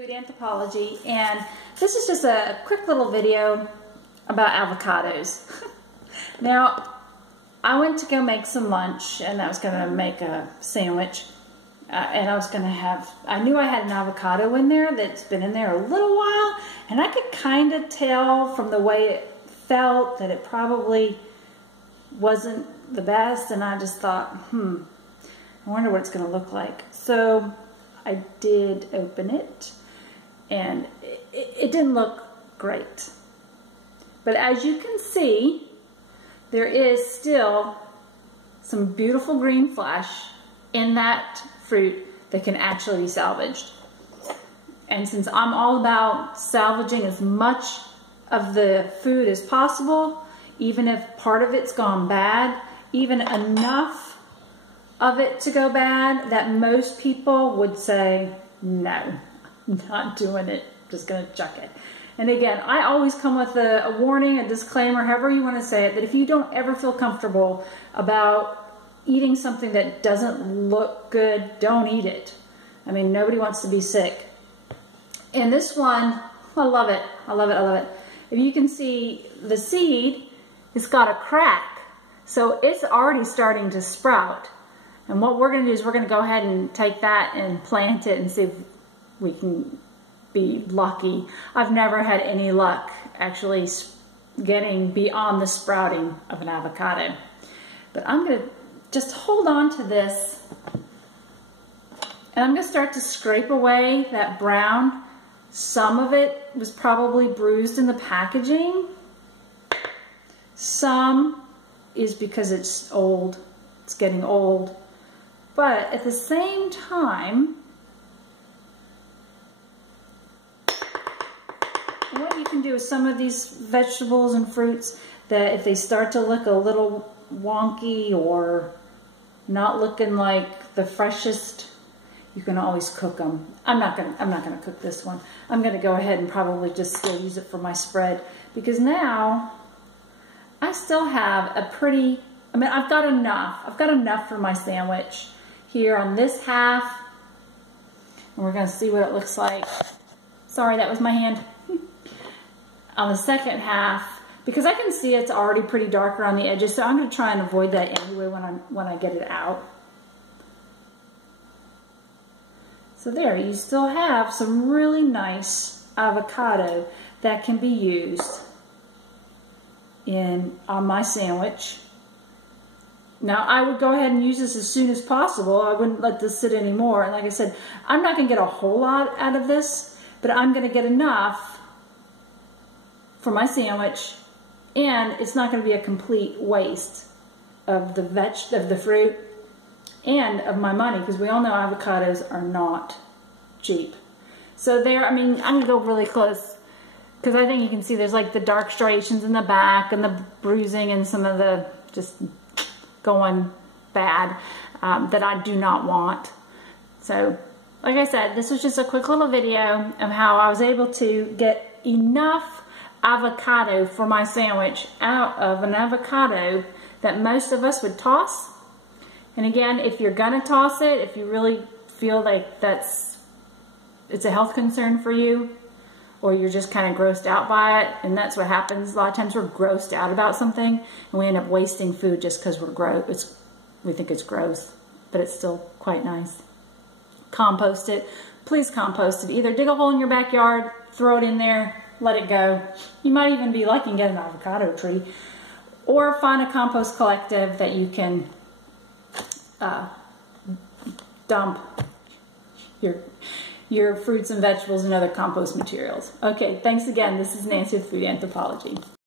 Food Anthropology, and this is just a quick little video about avocados. Now, I went to go make some lunch, and I was going to make a sandwich, and I knew I had an avocado in there that's been in there a little while, and I could kind of tell from the way it felt that it probably wasn't the best, and I just thought, I wonder what it's going to look like. So I did open it, and it didn't look great. But as you can see, there is still some beautiful green flesh in that fruit that can actually be salvaged. And since I'm all about salvaging as much of the food as possible, even if part of it's gone bad, even enough of it to go bad that most people would say, no, not doing it, just gonna chuck it. And again, I always come with a warning, a disclaimer, however you want to say it, that if you don't ever feel comfortable about eating something that doesn't look good, don't eat it. I mean, nobody wants to be sick. And this one, I love it. I love it. I love it. If you can see the seed, it's got a crack. So it's already starting to sprout. And what we're going to do is we're going to go ahead and take that and plant it and see if we can be lucky. I've never had any luck actually getting beyond the sprouting of an avocado. But I'm going to just hold on to this, and I'm going to start to scrape away that brown. Some of it was probably bruised in the packaging. Some is because it's old, it's getting old. But at the same time, what you can do with some of these vegetables and fruits, that if they start to look a little wonky or not looking like the freshest, you can always cook them. I'm not gonna cook this one. I'm gonna go ahead and probably just still use it for my spread, because now I still have a pretty, I've got enough for my sandwich here on this half, and we're gonna see what it looks like. Sorry, that was my hand. On the second half, because I can see it's already pretty darker on the edges, so I'm going to try and avoid that anyway when I get it out. So there, you still have some really nice avocado that can be used on my sandwich. Now, I would go ahead and use this as soon as possible. I wouldn't let this sit anymore. And like I said, I'm not going to get a whole lot out of this, but I'm going to get enough for my sandwich, and it's not going to be a complete waste of the fruit and of my money, because we all know avocados are not cheap. So there, I'm going to go really close, because I think you can see there's like the dark striations in the back and the bruising and some of the just going bad that I do not want. So like I said, this was just a quick little video of how I was able to get enough avocado for my sandwich out of an avocado that most of us would toss. And again, if you're gonna toss it, if you really feel like it's a health concern for you, or you're just kind of grossed out by it, and that's what happens a lot of times. We're grossed out about something and we end up wasting food just because we think it's gross, but it's still quite nice. Compost it. Please compost it. Either dig a hole in your backyard, throw it in there, let it go. You might even be lucky and get an avocado tree. Or find a compost collective that you can dump your fruits and vegetables and other compost materials. Okay, thanks again. This is Nancy with Food Anthropology.